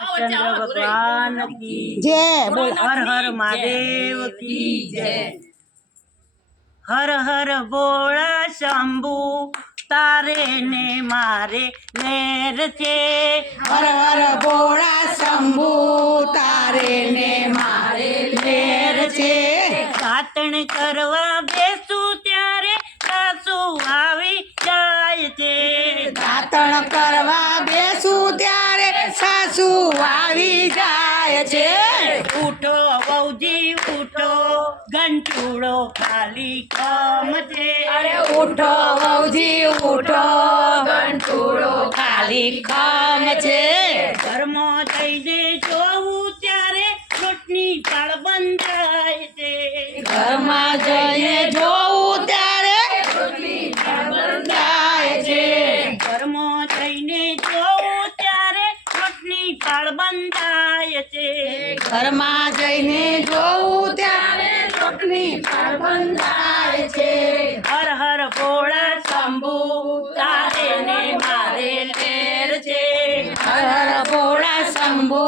ચંદ્ર ભગવાન કી જય. બોલ હર હર મહાદેવ કી જય. હર હર બોળા શંભુ તારે ને મારે મેર છે. હર હર ભોળા શંભુ તારે ને મારે લેર છે. કાતણ કરવા બેસું ત્યારે સાસુ આવી જાય છે. કાતણ કરવા બેસું સાસુ આવી જાય છે. ઉઠો બહુજી ઉઠો. ઘંટુડો ખાલી કમ છે. અરે ઉઠો વહુજી ઉઠો. ઘંટુડો ખાલી ખમ છે. ઘરમાં જઈને જોવું ત્યારે રોટની પાળ બંધાય છે. ઘરમાં જઈને જોવું ત્યારે બંધાય છે ઘરમાં જઈને જોવું ત્યારે રોટની પાળ બંધાય છે ઘરમાં જઈને જોઉં ત્યારે પાળ બંધાય છે. હર હર ભોળા શંભુ, તારે ને મારે લેર છે. હર હર ભોળા શંભુ,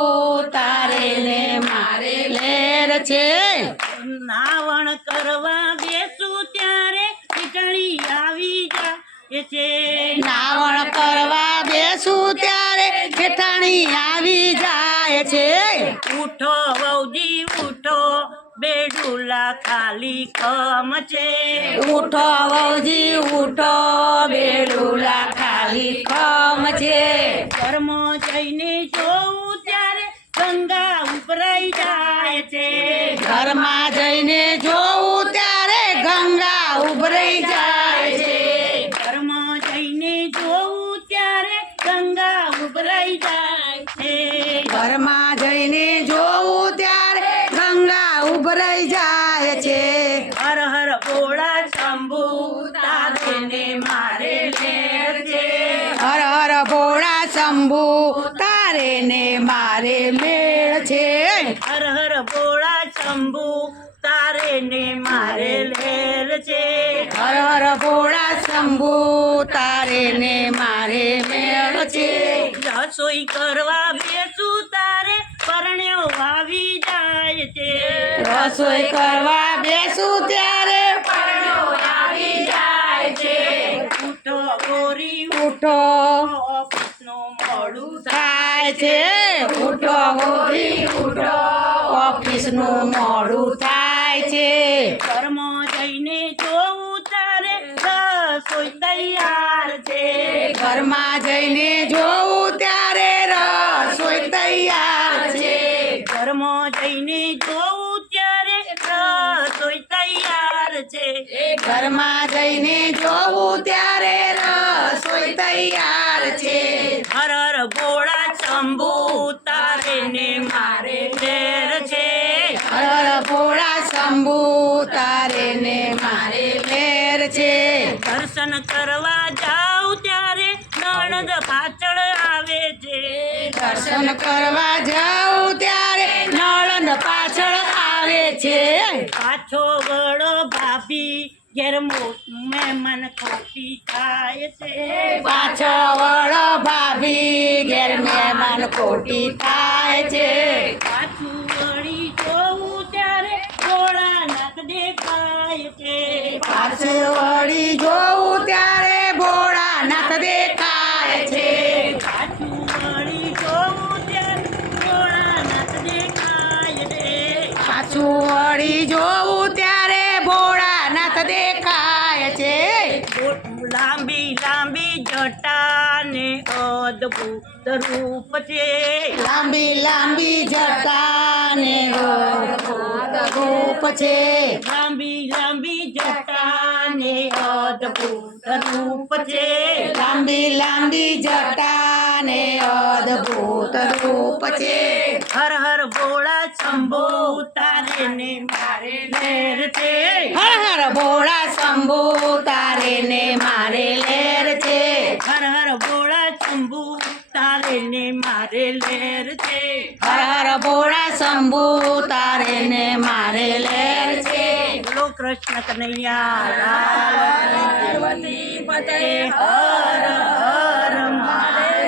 તારે ને મારે લેર છે. નાવણ કરવા બેસું ત્યારે ખીચડી આવી જાય છે. નાવણ બેડુલા ખાલી કમ છે. ઉઠો વહુજી ઉઠો બેડુલા ખાલી ખમ છે. ઘરમાં જઈને જોઉં ત્યારે ગંગા ઉભરાઈ જાય છે. ઘરમાં જઈને જોઉં ત્યારે ગંગા ઉભરાઈ જાય છે. ઘરમાં જઈને જોઉં ત્યારે ગંગા ઉભરાઈ જાય છે. ઘરમાં ગંગા ઉભરાઈ જાય છે. હર હર ભોળા શંભુ તારે મારે લેર છે. હર હર ભોળા શંભુ તારે ને મારે મેળ છે. હર હર ભોળા શંભુ તારે ને મારે લેર છે. હર હર ભોળા શંભુ તારે ને મારે મેળ છે. રસોઈ કરવા રસોઈ કરવા બેસું ત્યારે. આવી જાય છે ઉઠો ગોરી ઉઠો. ઓફિસનું મોડું થાય છે ઉઠો ગોરી ઉઠો. ઓફિસનું મોડું થાય ઘરમાં જઈને જોવું ત્યારે રસોઈ તૈયાર છે. હર હર ભોળા શંભુ તારે ને મારે લેર છે. હર હર ભોળા શંભુ તારે ને મારે લેર છે. દર્શન કરવા જાઉં ત્યારે નણંદ પાછળ આવે છે. દર્શન કરવા જાઉં ત્યારે નણદ પાછળ આવે છે. પાછો વડો ભાભી ઘેર મન ખોટી થાય છે. પાછળ વળો ભાભી ઘેર મન ખોટી થાય છે. પાછું વળી જોવું ત્યારે ગોળા નાક દેખાય છે. પાછું વળી જોવું ત્યારે ભોળાનાથ દેખાય છે. અદભુત રૂપ છે. લાંબી લાંબી જટાને અદભુત રૂપ છે. લાંબી લાંબી જટાને અદભુત રૂપ છે. લાંબી લાંબી જટાને અદભુત રૂપ છે. હર હર ભોળા શંભો તારે ને મારે લેર છે. હર હર ભોળા શંભો તારે ને મારે લેર છે. હર હર ભોળા શંભુ તારે ને મારે લેર છે. હર ભોળા શંભુ તારે ને મારે લેર છે. બોલો કૃષ્ણ કનૈયા કી હર હર